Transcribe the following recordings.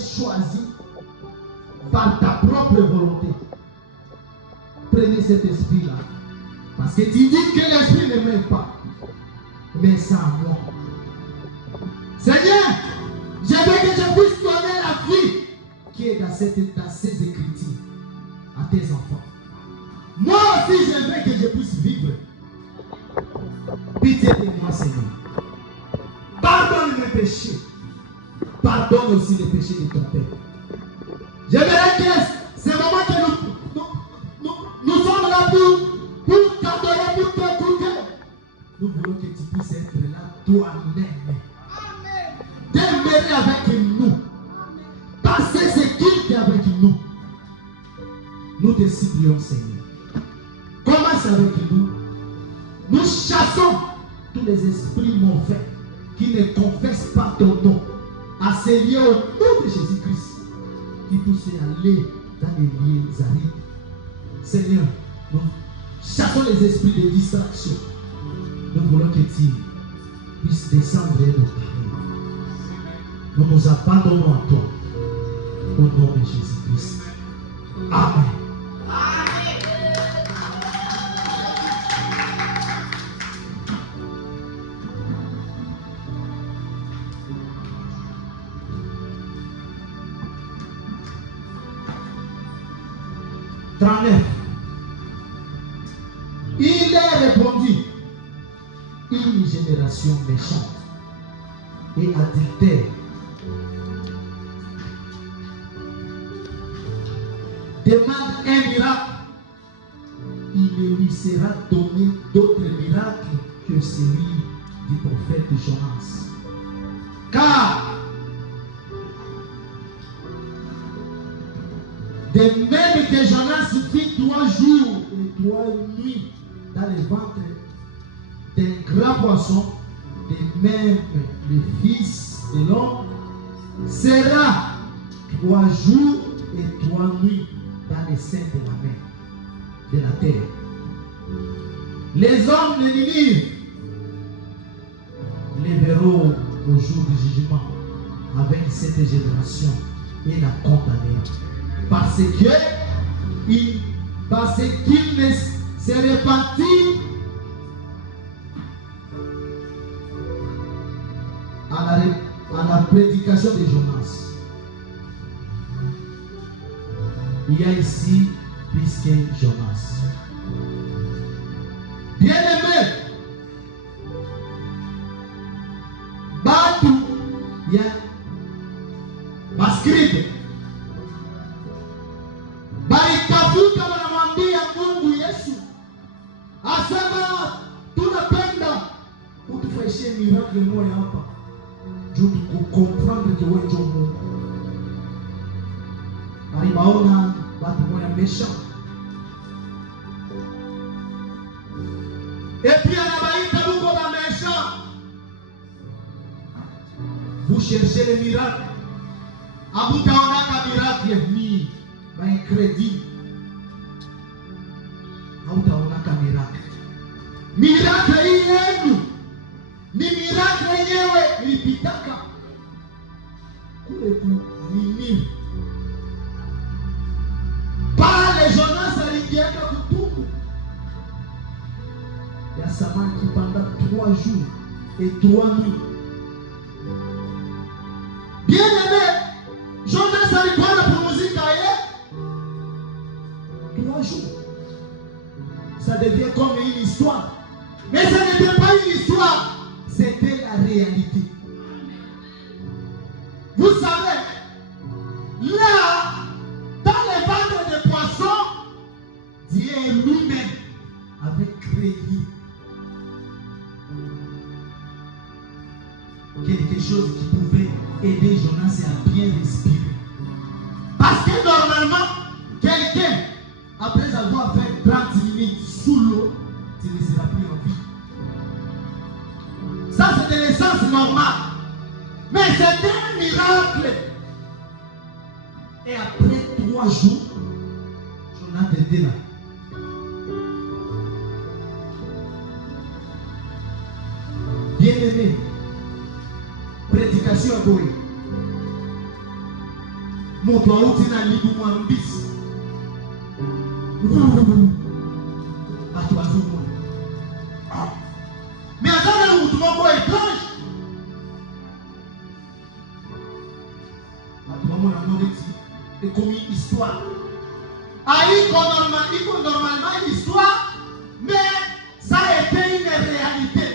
choisi par ta propre volonté. Prenez cet esprit-là. Parce que tu dis que l'esprit ne m'aime pas. Mais c'est à moi. Seigneur, je veux que je puisse donner la vie qui est dans ces écritures à tes enfants. Moi aussi, je veux que je puisse vivre. Pitié de moi, Seigneur. Pardonne mes péchés. Pardonne aussi les péchés de ton peuple. Je verrai que c'est moment que nous sommes là pour t'adorer, pour t'écouter. Nous voulons que tu puisses être là toi-même. Demeurer avec nous. Passer ce qu'il est avec nous. Nous te supplions, Seigneur. Commence avec nous. Nous chassons tous les esprits mauvais qui ne confessent pas ton nom. À ces lieux au nom de Jésus-Christ. Qui poussent à aller dans les lieux arides. Seigneur, nous chassons les esprits de distraction. Nous voulons que tu puisses descendre et nous parler. Nous nous abandonnons à toi. Au nom de Jésus-Christ. Amen. Amen. 39. Il a répondu, une génération méchante et adultère demande un miracle. Il ne lui sera donné d'autre miracle que celui du prophète Jonas. Car de même que Jonas vit 3 jours et 3 nuits dans le ventre d'un grand poisson, de même le Fils de l'homme sera 3 jours et 3 nuits dans les seins de la mer, de la terre. Les hommes de Ninive les verront au jour du jugement avec cette génération et la condamneront. Parce qu'il ne se repentit à la prédication de Jonas. Il y a ici plus que Jonas. Bien-aimé, Batu, il y a Bascribe. Baitafuta wanamwambia Mungu Yesu, asema tunapenda utufanyishie miracle moja hapa juu tukukomprendre que wewe ndio Mungu. Alibaona watu moja méchant. Et puis anabaita Mungu ba méchant. Vous cherchez les miracles. Abutaonaka miracle ni un crédit. Hautaonaka miracle. Miracle hii yenu ni miracle yenyewe ilipitaka kule kunini. Pale Jonas aliingiaka kutubu ya samaki pendant 3 jours et 3 nuits. Bien aimé, Jonas alikuwa anapumzika 3 jours. Ça devient comme une histoire. Mais ça n'était pas une histoire, c'était la réalité. Vous savez, là, dans les ventres de poissons, Dieu lui-même avait créé quelque chose qui pouvait aider Jonas à bien respirer. Parce que normalement, quelqu'un, après avoir fait 30 minutes sous l'eau, tu ne seras plus en vie. Ça, c'est de l'essence normale. Mais c'est un miracle. Et après 3 jours, Jonas était là. Bien aimé, prédication à Boé. moto auti na libu mwambisi bato bazomona mais aza na mutu moko étrange bato bamona ngo neti ekomi histoire iko normalement une histoire mais ça a été une réalité.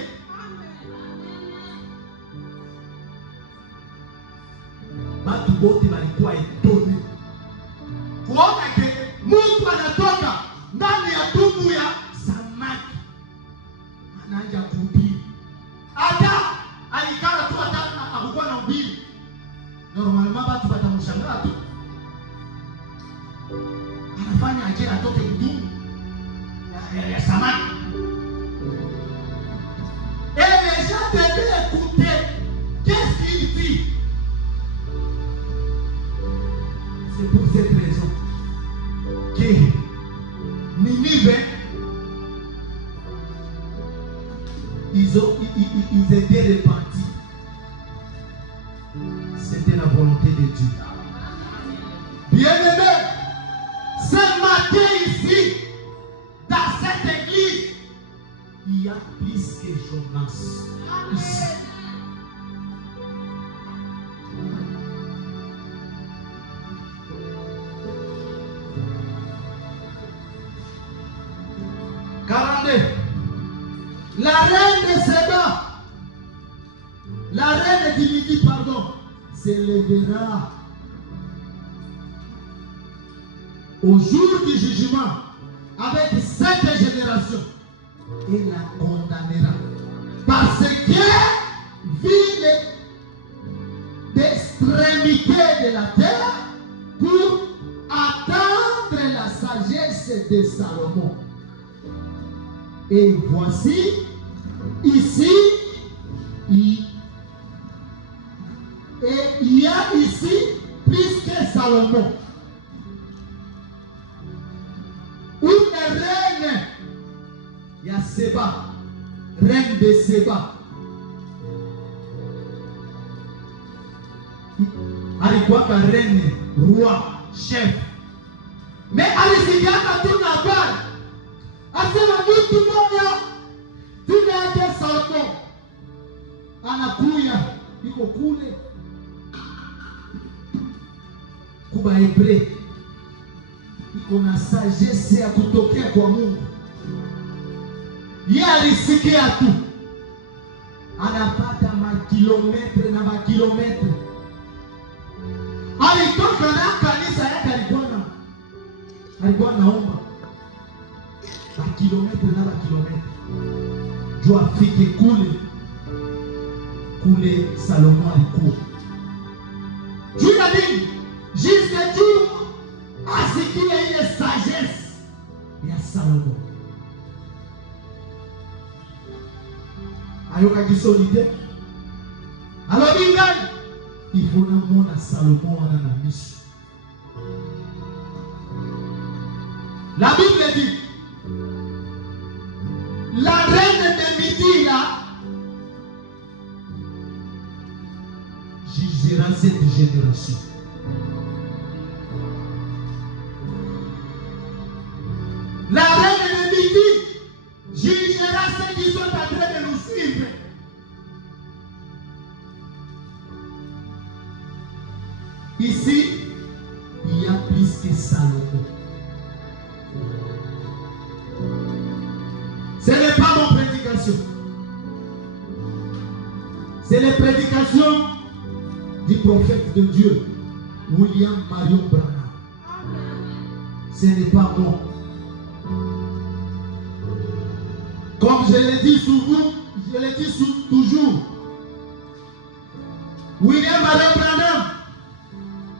Batu bote balikuwa etoni kuona ke mtu anatoka ndani ya tumbo ya samaki anaanza kuhubiri. Hata alikala tu hata hakukuwa na ubiri. Normalement batu batamshangaa tu. Anafanya aje atoke mtumbo ya samaki. Et les gens devaient écouter. Qu'est-ce qu'il dit? C'est pour cette raison que Ninive, ils étaient repentis. C'était la volonté de Dieu. Bien-aimé, ce matin ici, dans cette église, il y a plus que Jonas ici. La reine de Séba, la reine du Midi, pardon, s'élèvera au jour du jugement avec cette génération et la condamnera. Parce que ville d'extrémité de la terre pour attendre la sagesse de Salomon. Et voici, ici, il y a ici plus que Salomon. Une reine, il y a Séba, reine de Séba. Alikuwa ka reine, roi, chef. Mais alisikiaka tu na habari. Asema mtu mmoja jina yake Salomon anakuya iko kule kuba Hebre, iko na sagesse ya kutokea kwa Mungu. Yeye alisikia tu, anapata makilometre na makilometre. Alitoka na kanisa yake, alikuwa naomba kilomètre na kilomètre juu afike kule Salomon alikuwa. Juu ya nini? Jusqu'à Dieu asikie ile sagesse ya Salomon. Ayoka kisolide. Alors bingai, il faut na mona Salomon na misu. La Bible dit la reine de Midi là jugera cette génération. La reine de Midi jugera ceux qui sont en train de nous suivre. Ici, il y a plus que Salomon. Ce n'est pas mon prédication. C'est les prédications du prophète de Dieu, William Marion Branham. Ce n'est pas moi. Comme je l'ai dit souvent, je l'ai dit toujours, William Marion Branham,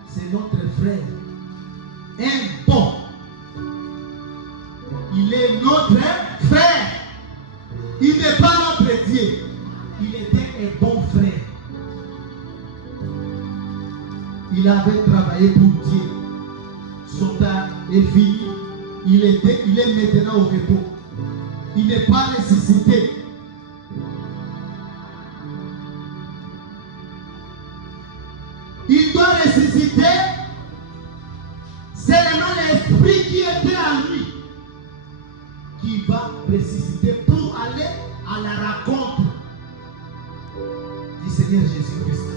c'est notre frère. Un bon. Il est notre frère. Il n'est pas notre Dieu. Il était un bon frère. Il avait travaillé pour Dieu. Son temps est fini. Il est maintenant au repos. Il n'est pas ressuscité. Il doit ressusciter esprit qui était en lui qui va ressusciter pour aller à la rencontre du Seigneur Jésus-Christ.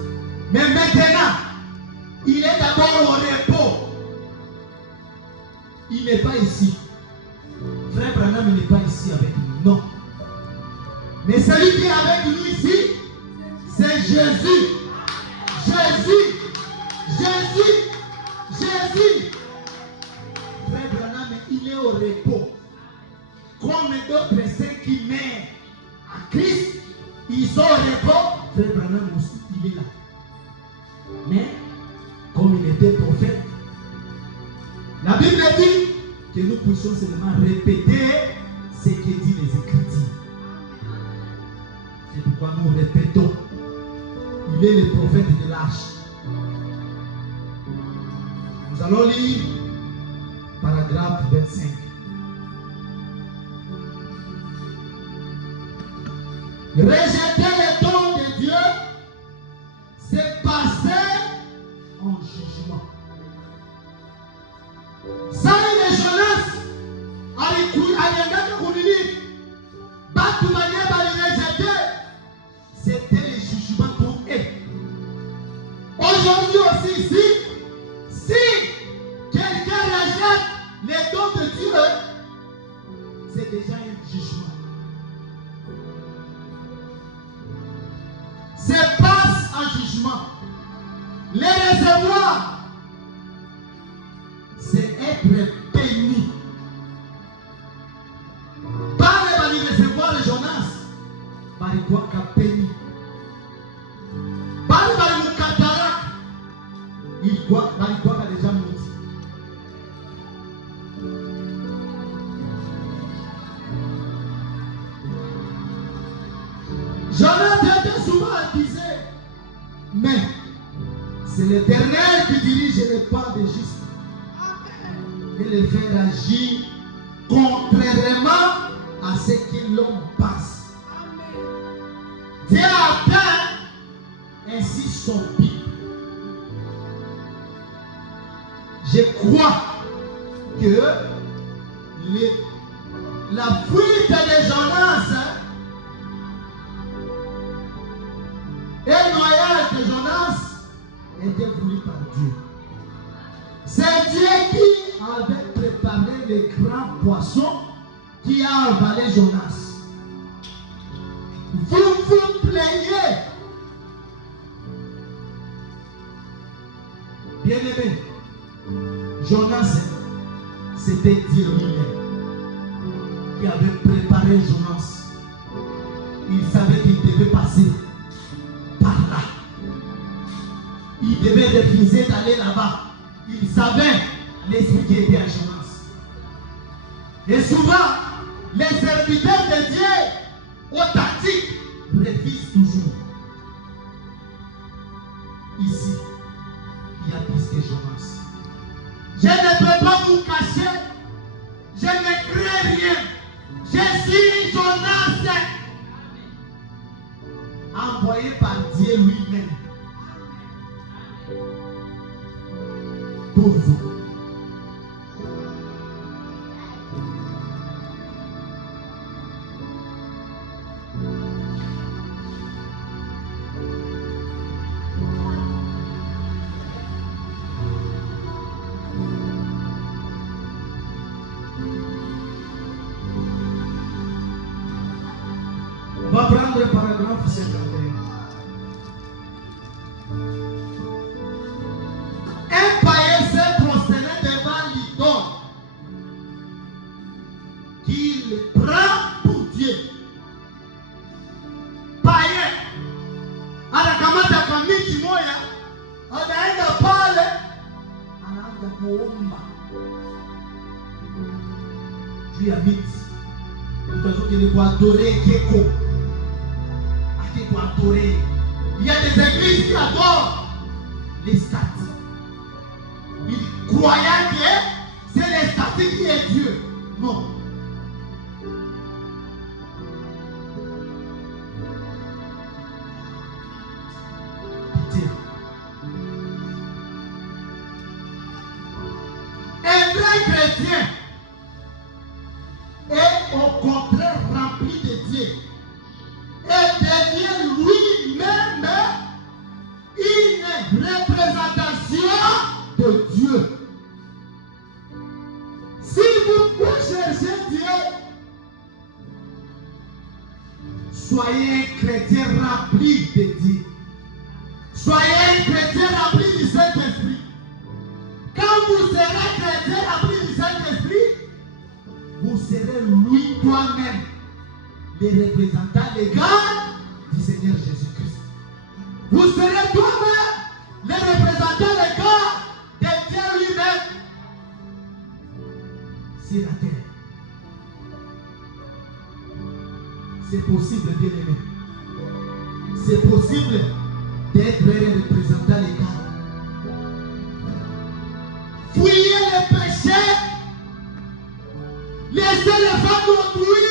Mais maintenant, il est d'abord au repos. Il n'est pas ici. Frère Branham n'est pas ici avec nous. Non. Mais celui qui est avec nous ici, c'est Jésus. Jésus. Jésus. Jésus. Frère Branham, il est au repos. Comme d'autres saints qui meurent à Christ, ils sont au repos. Frère Branham aussi, il est là. Mais, comme il était prophète, la Bible dit que nous puissions seulement répéter ce que dit les Écritures. C'est pourquoi nous répétons. Il est le prophète de l'âge. Nous allons lire paragraphe 25. Rejeter les dons de Dieu, c'est passer en jugement. Ça, les Jonas, c'était le jugement pour eux. Aujourd'hui aussi, si quelqu'un rejette les dons de Dieu, c'est déjà un jugement. C'est passe en jugement. Les recevoir, c'est être béni. Pas les recevoir les Jonas, par quoi qu'a béni. Pas les cataract, il quoi, par quoi qu'a déjà monté. Jonas était souvent accusé, mais c'est l'Éternel qui dirige les pas des justes et les faire agir contrairement à ce que l'homme passe. Dieu atteint ainsi son but. Je crois que la fuite de Jonas et le noyage de Jonas était voulu par Dieu. C'est Dieu qui avait préparé les grands poissons qui a avalé Jonas. Vous vous plaignez. Bien-aimé, Jonas, c'était Dieu lui-même qui avait préparé Jonas. Il savait qu'il devait passer par là. Il devait refuser d'aller là-bas. Il savait l'esprit qui était à Jonas. Et souvent, les serviteurs de Dieu authentiques refusent toujours. Ici, il y a plus que Jonas. Je ne peux pas vous cacher. Je ne crée rien. Je suis Jonas, envoyé par Dieu lui-même pour vous. On va prendre le paragraphe 51. Un païen s'est prosterné devant l'idole qu'il prend pour Dieu. Païen anakamata kamiti moya, anaenda pale, anaanza kuomba juu ya miti. Mtazoke ni kuadorer Keko. Il y a des églises qui adorent les statues. Ils croyaient que c'est les statues qui est Dieu. Non. Pitié. Un vrai un chrétien est au contraire rempli de Dieu et devient lui-même une représentation de Dieu. Si vous cherchez Dieu, soyez un chrétien rempli de Dieu. Soyez un chrétien rempli du Saint-Esprit. Quand vous serez chrétien rempli du Saint-Esprit, vous serez lui toi-même, le représentant légal du Seigneur Jésus-Christ. Vous serez toi-même le représentant légal de Dieu lui-même sur la terre. C'est possible, bien aimé. C'est possible d'être un représentant légal. Fuyez les péchés. Laissez les femmes d'autrui.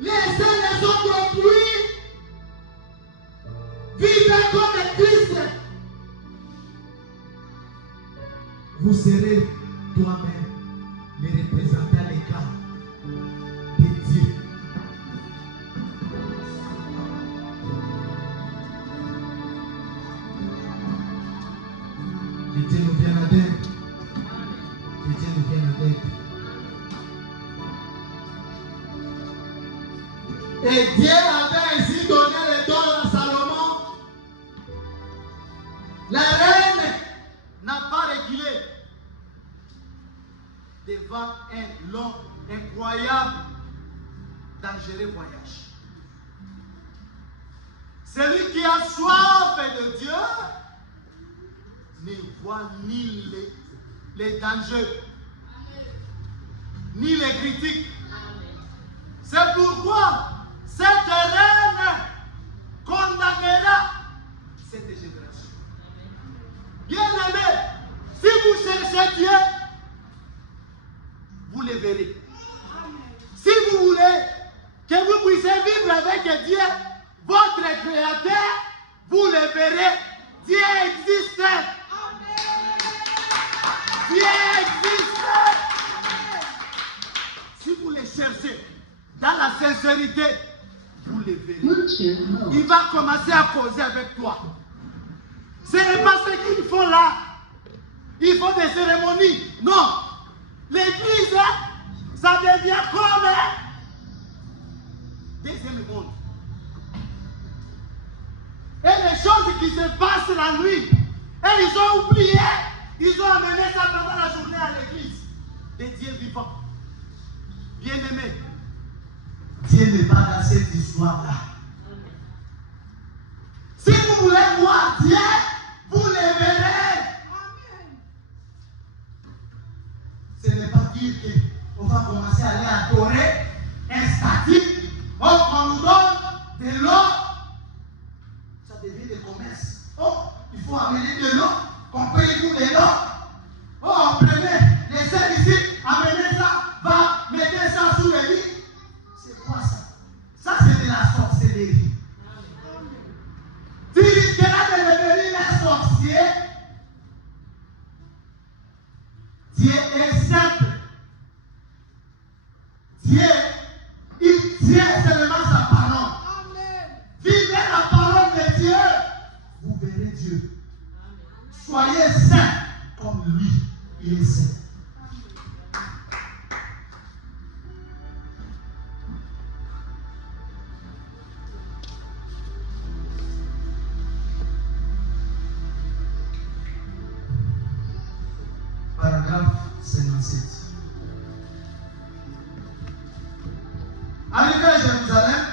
Laissez les hommes d'autrui. Vivez comme Christ. Vous serez toi-même le représentant légal de Dieu. Que Dieu nous vienne à l'aide. Que Dieu nous vienne à l'aide. Et Dieu avait ainsi donné le don à Salomon. La reine n'a pas reculé devant un long, incroyable, dangereux voyage. Celui qui a soif de Dieu ne voit ni les dangers, ni les critiques. C'est pourquoi cette reine condamnera cette génération. Bien aimé, si vous cherchez Dieu, vous le verrez. Si vous voulez que vous puissiez vivre avec Dieu, votre Créateur, vous le verrez. Dieu existe. Dieu existe. Si vous le cherchez dans la sincérité, vous le verrez. Il va commencer à causer avec toi. Ce n'est pas ce qu'il faut là. Il faut des cérémonies. Non. L'église, ça devient comme deuxième monde. Et les choses qui se passent la nuit, et ils ont oublié, ils ont amené ça pendant la journée à l'église. Des dieux vivants. Bien aimé, Dieu n'est pas dans cette histoire-là. Si vous voulez voir Dieu, vous le verrez. Ce n'est pas dire qu'on va commencer à aller adorer un statut. Oh, on nous donne de l'eau. Ça devient des commerces. Oh, il faut amener de l'eau. On paye pour de l'eau. Oh, prenez les sels ici, amenez ça, va, mettez ça sous le lit. C'est quoi ça? Ça, c'est de la sorcellerie. Tu risqueras de devenir un sorcier. Dieu est simple. Dieu, il tient seulement sa parole. Vivez la parole de Dieu. Vous verrez Dieu. Soyez saints comme lui, il est saint. Paragraphe 57. Arrivée à Jérusalem,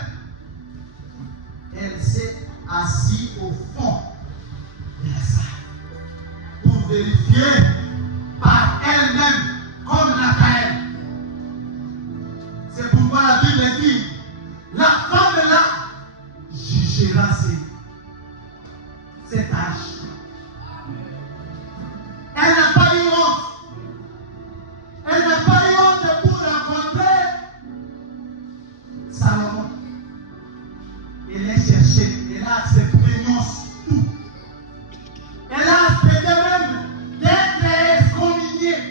elle s'est assise au fond de la salle pour vérifier par elle-même comme Nathanaël. C'est pourquoi la Bible dit, la femme là jugera cet âge. Elle n'a pas eu honte. Elle n'a pas eu honte pour rencontrer Salomon. Elle est cherchée. Elle a accepté tout. Elle a accepté même d'être excommuniée.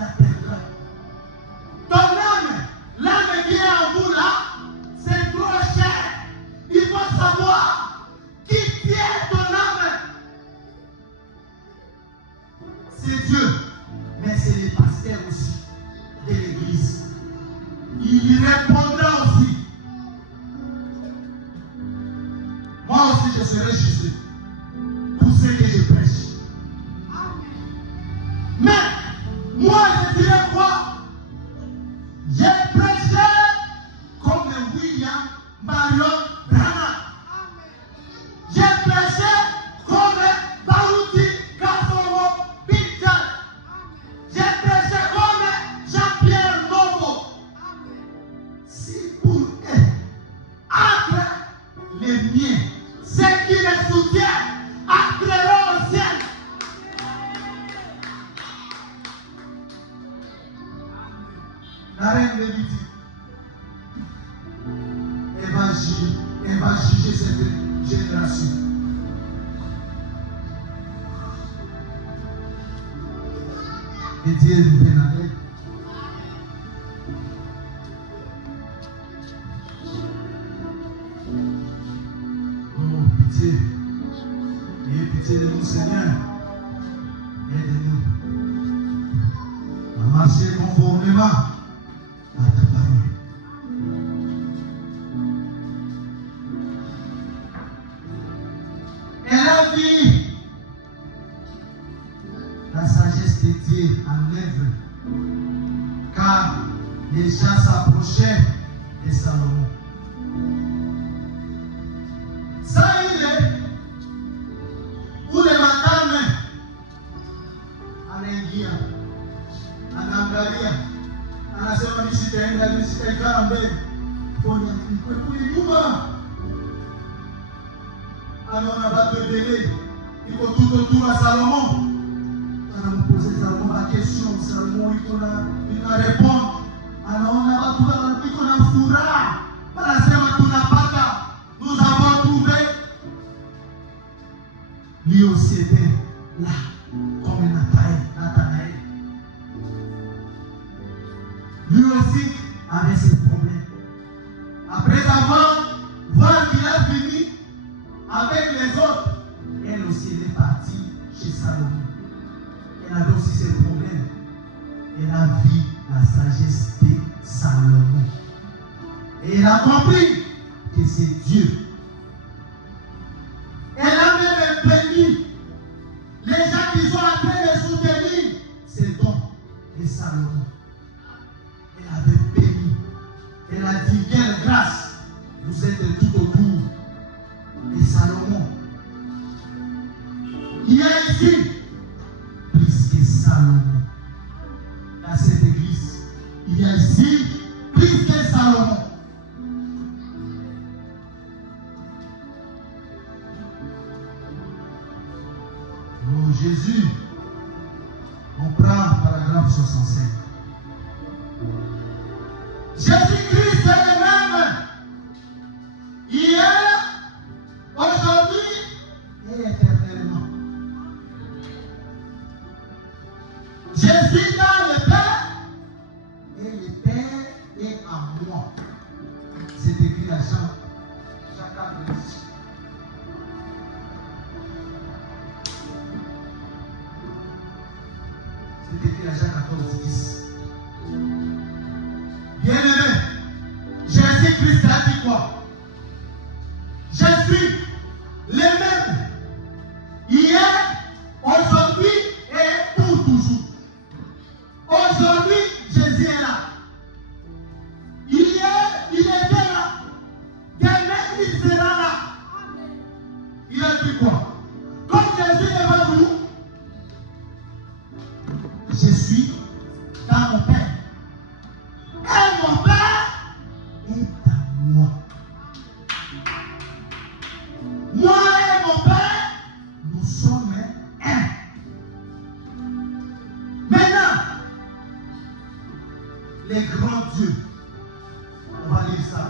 t'atteindra. Ton âme, l'âme qui est en vous là, c'est trop cher. Il faut savoir qui tient ton âme. C'est Dieu, mais c'est les pasteurs aussi de l'église. Il y répondra aussi. Moi aussi, je serai jugé pour ce que je prêche. Mais moi, je dirais quoi? J'ai prêché comme William Marion Branham. J'ai prêché comme Baruti Kassomo Bidjan. J'ai prêché comme Jean-Pierre Novo. Si pour eux, entre les miens, ceux qui les soutiennent, entreront au ciel. La reine de Lydie, elle va juger cette génération. Et Dieu nous fait la paix. Oh, pitié. Ayez pitié de nous, Seigneur. Aide-nous à marcher conformément à ta parole. Elle a vu la sagesse de Dieu en œuvre, car les gens s'approchaient de Salomon. Ça, il est pour les madames anaingia anaangalia anasema nisitaikaa mbele kule nyuma, anaona watu ebele iko tout autour à Salomon. Anamposer Salomon la question, Salomon il a répondre, anaona watu iko na furaha, anasema tunapata, nous avons trouvé. Lui aussi était là comme Nathanaël. Lui aussi avait ses problèmes. Après avoir voir qu'il a fini avec les autres, elle aussi est partie chez Salomon. Elle avait aussi ses problèmes. Elle a vu la sagesse de Salomon. Et elle a compris que c'est Dieu. Elle a même béni les gens qui sont en train de soutenir ces dons de Salomon. Elle avait béni. Elle a dit quelle grâce, vous êtes tout autour de Salomon. Il y a ici plus que Salomon. Dans cette église, il y a ici plus que Salomon. Oh Jésus, on prend paragraphe 65. Jésus-Christ est le même hier, aujourd'hui et éternellement. Jésus dans le Père et le Père est en moi. C'est écrit à Jean 4, 10. C'est écrit à Jean 14, 10. Bien-aimé, Jésus-Christ a dit quoi? Je suis le même hier, aujourd'hui et pour toujours. Aujourd'hui, Jésus est là. Hier, il était là. Demain, il sera là. Il a dit quoi? Comme Jésus est devant nous, je suis dans mon Père. Et mon Père est en moi. Moi et mon Père, nous sommes un. Maintenant, les grands dieux, on va lire ça.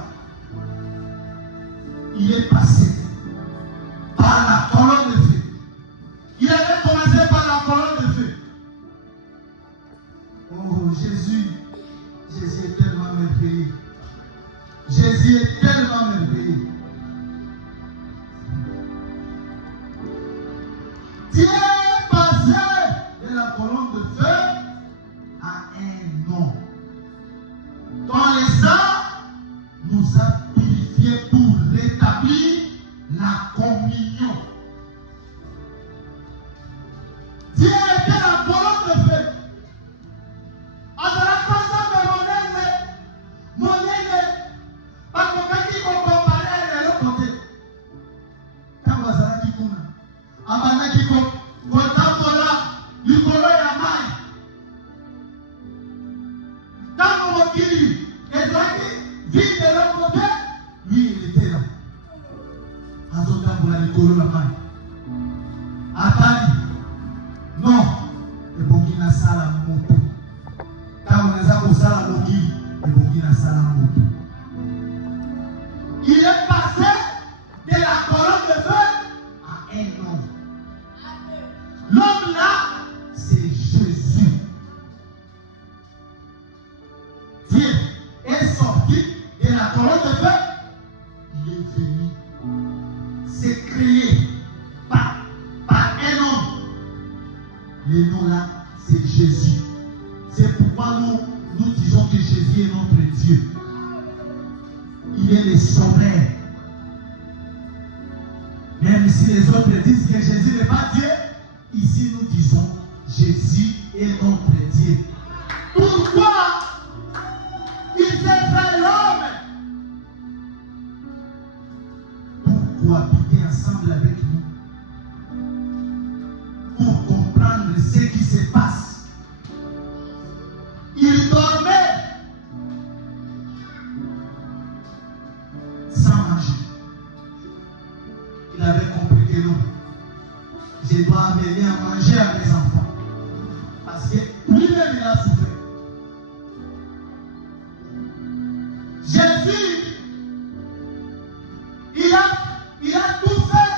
Il est passé par la colonne de feu. Il avait commencé par la colonne de feu. Oh, likolo la main. Atali. Non. Et Bokina Sala Moto. Quand on est à Sala Moki, et Bokina Sala Moto. Il est passé de la colonne de feu à un homme. L'homme là, c'est Jésus. Dieu est sorti de la colonne de feu. Il est venu. C'est créé par un homme. Le nom là, c'est Jésus. C'est pourquoi nous disons que Jésus est notre Dieu. Il est le sauveur. Même si les autres disent que Jésus n'est pas Dieu, ici nous disons Jésus est notre Dieu. Pourquoi il s'est fait l'homme? Pour habiter ensemble avec nous. Pour comprendre ce qui se passe. Il dormait sans manger. Il avait compris que non. Je dois amener à manger à mes enfants. Parce que lui-même il a souffert. Jésus, il a tout fait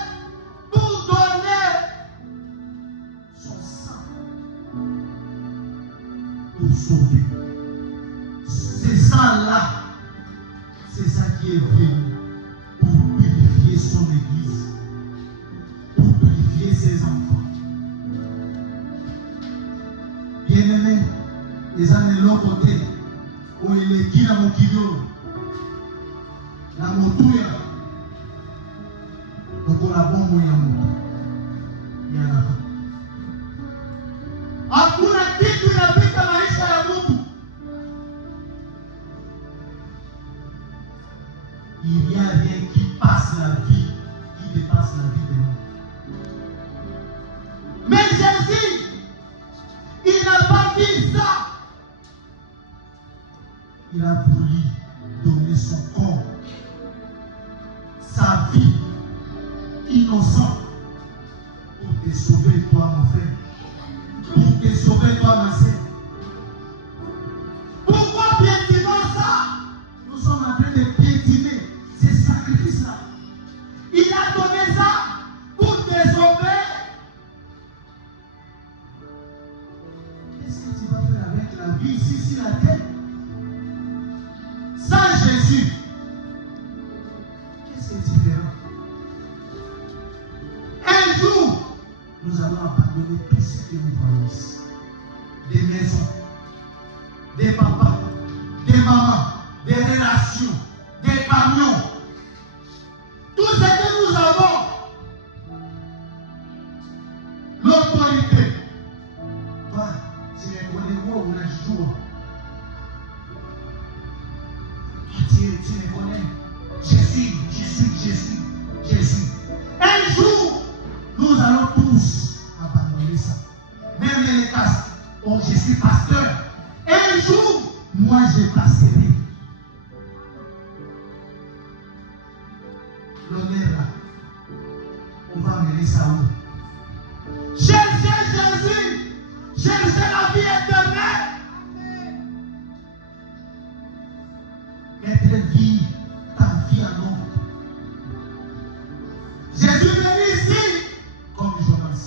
pour donner son sang. Pour sauver. C'est ça là. C'est ça qui est venu pour purifier son église. Pour purifier ses enfants. Bien-aimés, les années de l'autre côté, où il est qui dans mon kido, dans mon touya, donc on a bon moyen. Il y en a pas. Hakuna kitu inapita maisha ya mtu. Il n'y a rien qui passe la vie, qui dépasse la vie de l'homme. Mais Jésus, il n'a pas dit ça. Il a voulu donner son corps, sa vie innocente pour te sauver toi mon frère. Pour te sauver toi ma sœur. Pourquoi piétinons ça? Nous sommes en train de piétiner ces sacrifices-là. Il a donné ça pour te sauver. Qu'est-ce que tu vas faire avec la vie ici sur la terre? Sans Jésus, qu'est-ce que tu feras? Un jour, nous allons abandonner tout ce que nous voyons ici. Des maisons, des papas, des mamans, des relations, des camions. Tout ce que nous avons, l'autorité. Toi, tu me connais moi ou la joie. Tu me connais. Jésus. Un jour, nous allons tous abandonner ça. Même les casques. Oh, je suis pasteur. Un jour, moi je passerai. L'honneur là, on va amener ça où? Cherchez Jésus. Cherchez la vie éternelle. Mettre vie, ta vie en ordre. Jésus venu ici comme Jonas.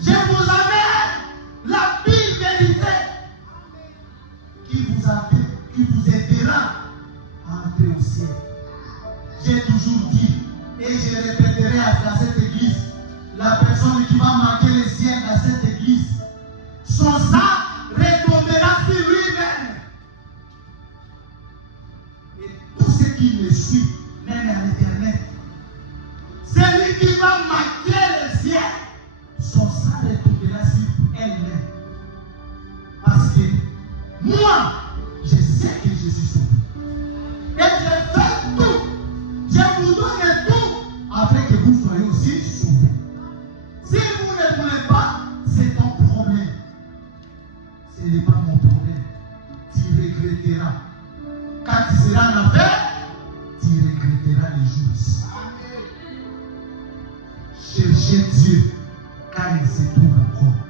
Je vous amène la pure vérité qui vous aidera à entrer au ciel. J'ai toujours dit, et je le répéterai à cette église, la personne qui va marquer les ciels dans cette église, son sang retombera sur lui-même. Et tout ce qui me suit, même à l'éternel, c'est lui qui va marquer les ciels, son sang retombera sur elle-même. Parce que moi, je sais que je suis sauvé. Et je fais tout. Je vous donne tout afin que vous soyez aussi sauvés. Si vous ne voulez pas, c'est ton problème. chercher Dieu, car il se trouve encore.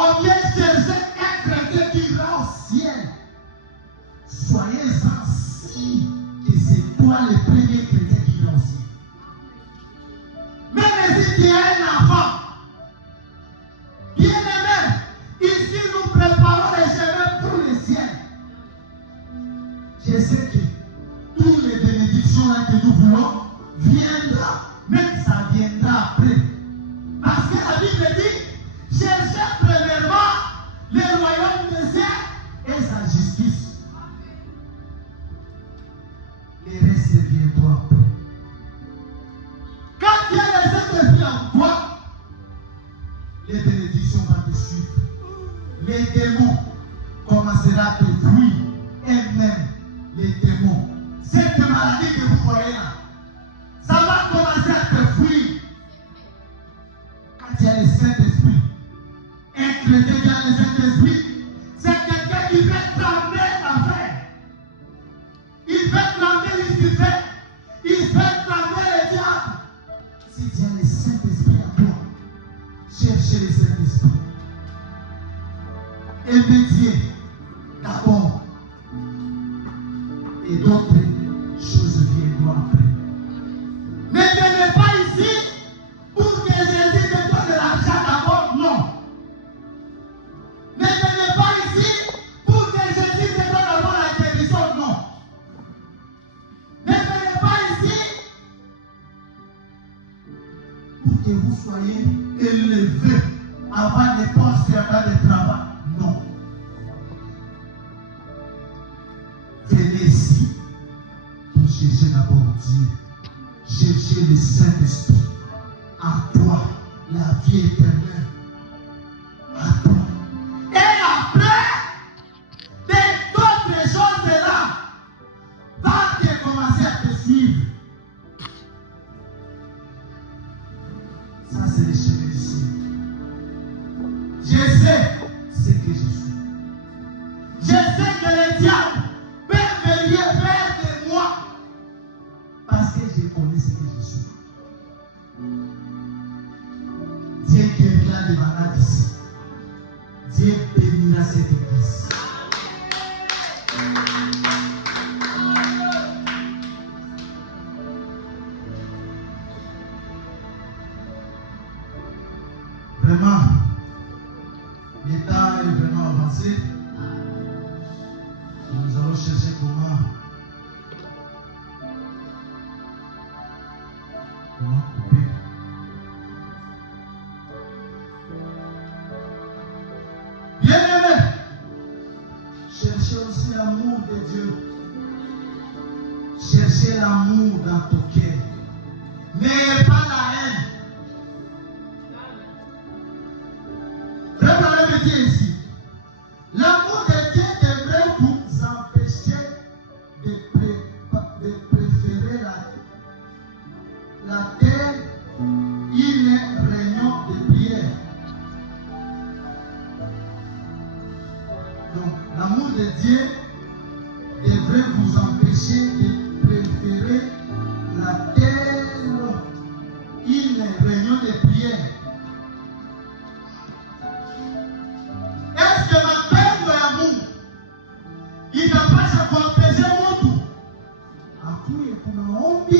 On vient chercher un chrétien soyez-en si que c'est toi le premier chrétien qui vient aussi. Même si tu es un enfant, bien aimé, ici nous préparons les chemins pour le ciel. Je sais que toutes les bénédictions là que nous voulons viendra, mais ça viendra après. Parce que la Bible dit, cherchez premièrement le royaume des cieux et sa justice. Les restes viendront après. Quand tu as les Saint-Esprit en toi, les bénédictions vont te suivre. Les démons commenceront à te fuir. Et même les démons. Cette maladie que vous voyez là, ça va commencer à te fuir. Quand tu as le Saint-Esprit, un chrétien qui a le Saint-Esprit, c'est quelqu'un qui fait trembler l'affaire. Il fait trembler Lucifer. Il fait trembler le diable. Si tu as le Saint-Esprit à toi, cherchez le Saint-Esprit. Aimez Dieu d'abord. Et d'autres choses viendront après. Ne venez pas ici pour que Jésus te donne de l'argent d'abord, non. Ne venez pas ici pour que Jésus te donne d'abord la guérison, non. Ne venez pas ici pour que vous soyez élevés avant de penser à de travail, non. Venez ici pour chercher d'abord Dieu. Chercher le Saint-Esprit. À toi, la vie éternelle. À toi. Et après, d'autres choses là, va commencer à te suivre. Ça, c'est le chemin d'ici. Je sais ce que je suis. Je sais que le diable peut venir faire de moi parce que je connais ce que je suis. Dieu guérira les malades ici. Dieu bénira cette église. Vraiment, l'état est vraiment avancé. Nous allons chercher comment couper. Bien-aimé, cherchez aussi l'amour de Dieu. Cherchez l'amour dans ton cœur. N'ayez pas la haine. Préparez-le Dieu ici. L'amour de Dieu devrait vous empêcher de préférer la terre une réunion de prière. Donc, l'amour de Dieu devrait vous empêcher de préférer la terre une réunion de prière. Est-ce que ma peine de l'amour, il n'a pas à compter mon tout? À tout et pour ma honte.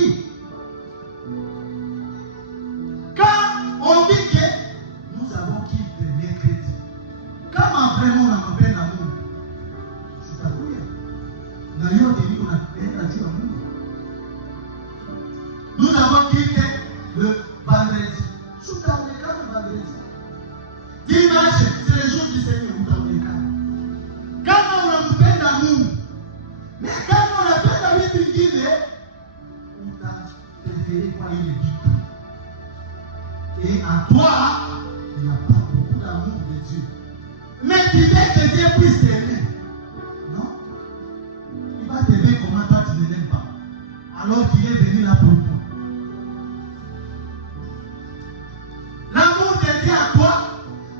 Quand on dit que nous avons quitté les chrétiens, comment vraiment on a peine d'amour? Je t'avoue. D'ailleurs, on a peine d'amour. Nous avons quitté le vendredi. Je t'avoue, le vendredi. Dimanche, c'est le jour du Seigneur. Quand on a peine d'amour, mais quand on a peine d'amour, tu dis, on t'a préféré quoi il est dit. Et en toi, il n'y a pas beaucoup d'amour de Dieu. Mais tu veux que Dieu puisse t'aimer. Non. Il va t'aimer comment toi tu ne l'aimes pas. Alors qu'il est venu là pour toi. L'amour de Dieu à toi,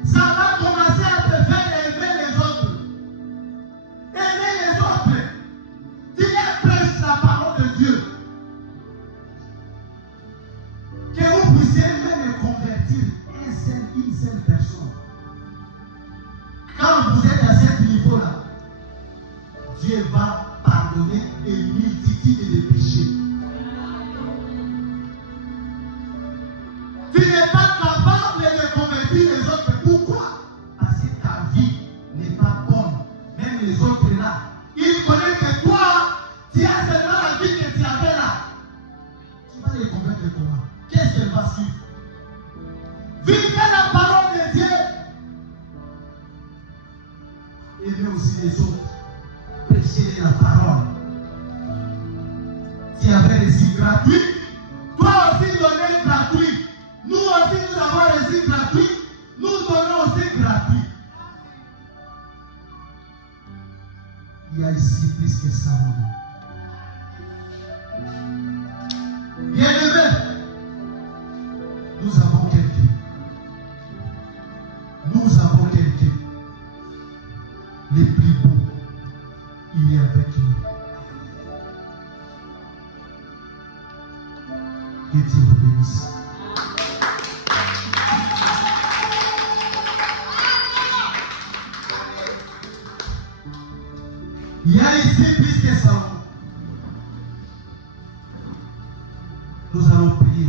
ça va commencer à te faire aimer les autres. Aimer les autres. Tu prêches la parole de Dieu. Que vous puissiez même convertir une seule personne. Quand vous êtes à ce niveau-là, Dieu va pardonner des multitudes de péchés. Tu n'es pas capable de convertir les autres. Pourquoi? Parce que ta vie n'est pas bonne. Même les autres là, ils connaissent que toi, tu as seulement la vie que tu avais là. Tu vas les convaincre comment? Qu'est-ce qu'elle va suivre? Vivez la parole de Dieu. Aimez aussi les autres. Prêchez la parole. Tu avais reçu gratuit. Toi aussi donner gratuit. Nous aussi nous avons reçu gratuit. Nous donnons aussi gratuit. Il y a ici plus que ça. Bien-aimés, nous avons quelqu'un. Nous avons quelqu'un. Le plus beau, il est avec nous. Que Dieu vous bénisse. Il y a ici plus que ça. Nous allons prier.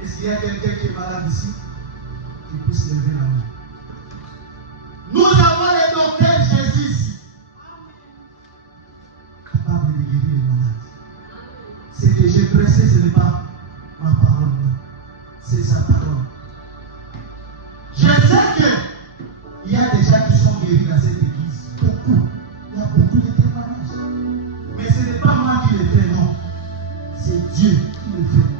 Est-ce qu'il y a quelqu'un qui est malade ici? Qui puisse lever la main. Nous avons le docteur Jésus ici. Capable de guérir les malades. Ce que j'ai pressé, ce n'est pas ma parole. C'est sa parole. Je sais que il y a des gens qui sont guéris dans cette église. Beaucoup. Il y a beaucoup de témoignages. Mais ce n'est pas moi qui le fais, non. C'est Dieu qui le fait.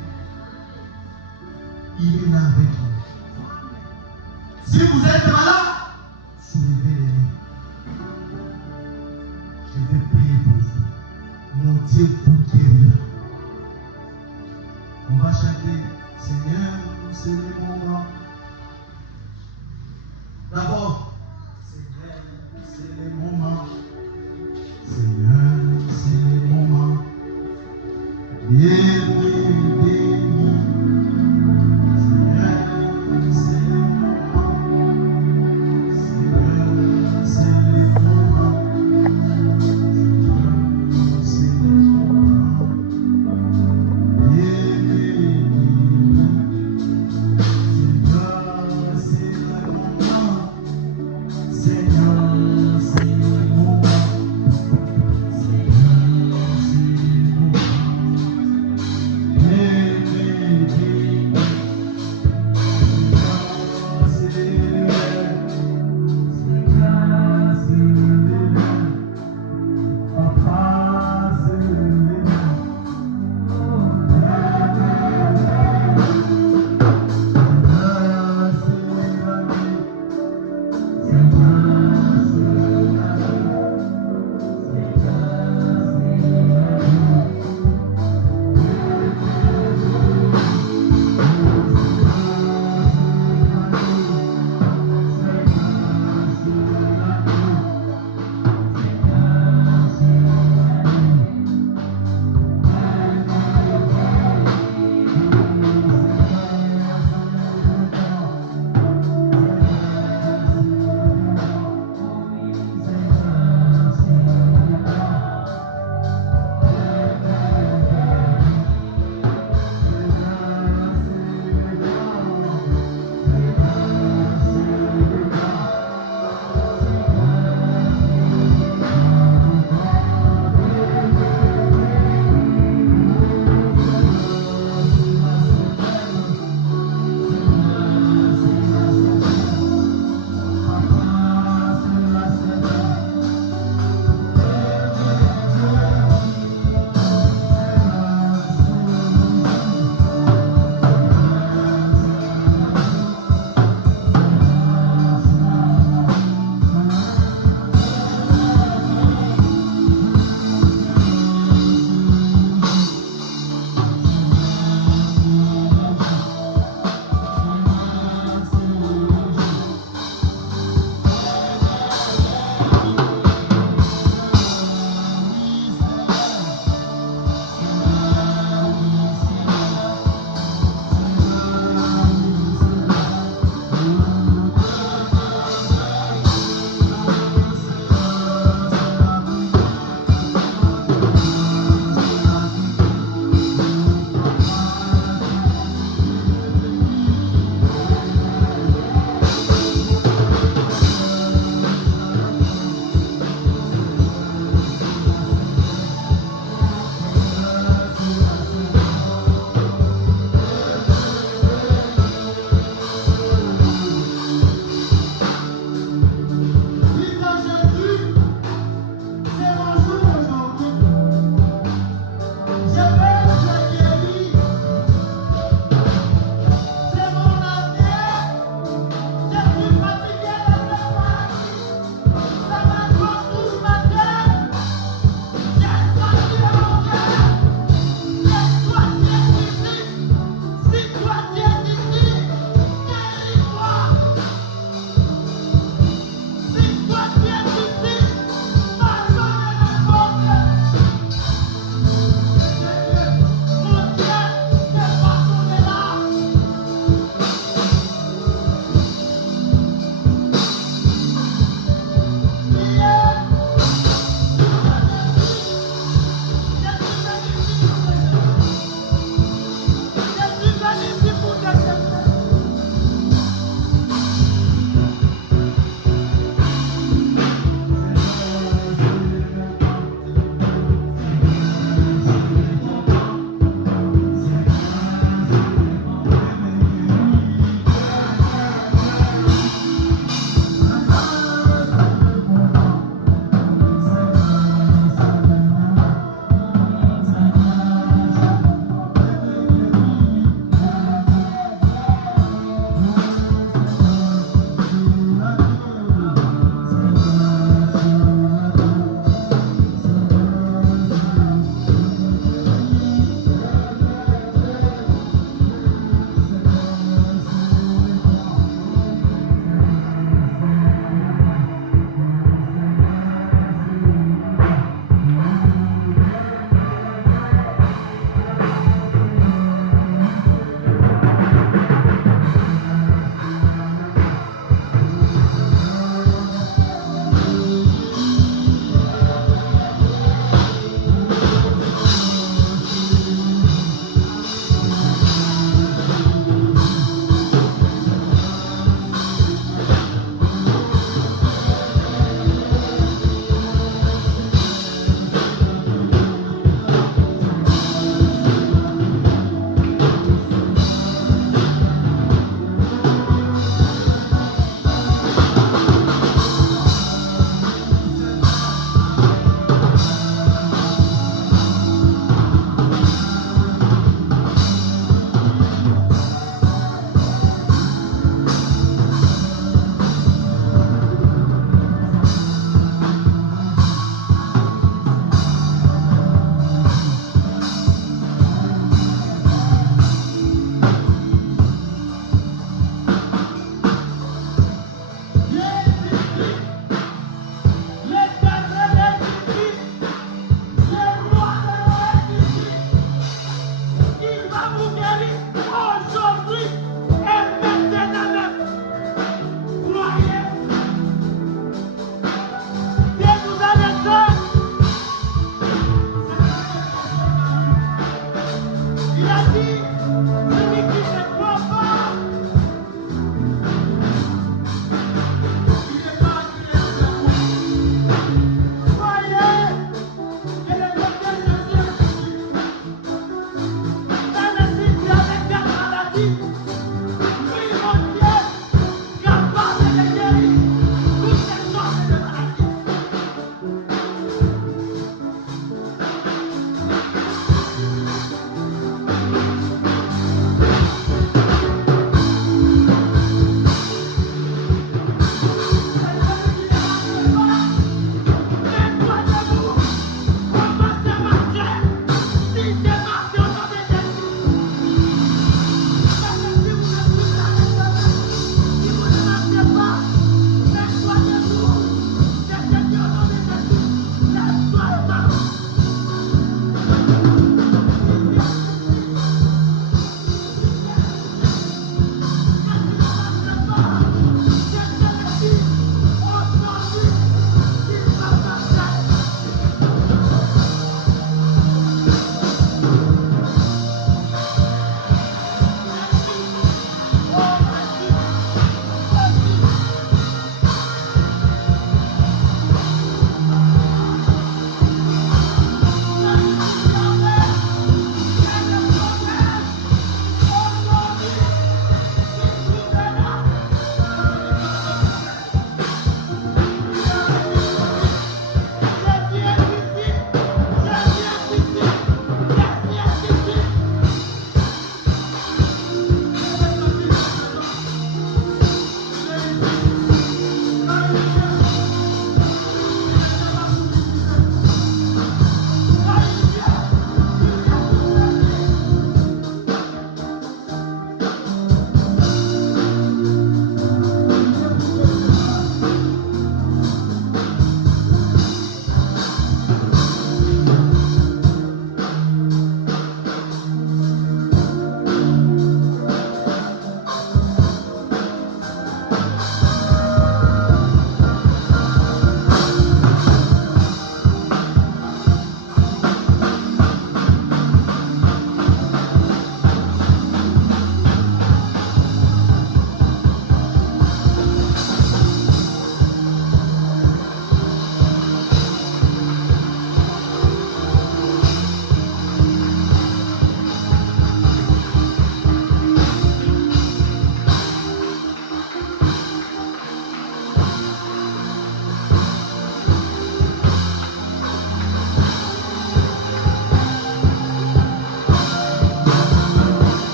Il est là avec nous. Si vous êtes malade, soulevez les mains. Je vais prier pour vous. Mon Dieu vous guérira. On va chanter Seigneur, c'est le moment. D'abord, Seigneur, c'est le moment. Seigneur, c'est le moment. Béni, béni. Seigneur, c'est le moment. Seigneur, c'est le moment. Seigneur, c'est le moment. Béni, Seigneur, c'est le moment. Seigneur, c'est le moment. Seigneur, c'est le moment.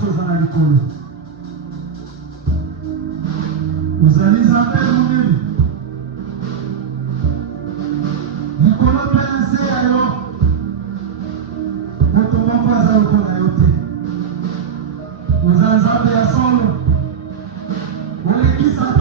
soki oza na likolo ozali nzambe monene likolo mpe na nse ya yo moto moko aza lokola yo te oza nzambe ya solo olekisa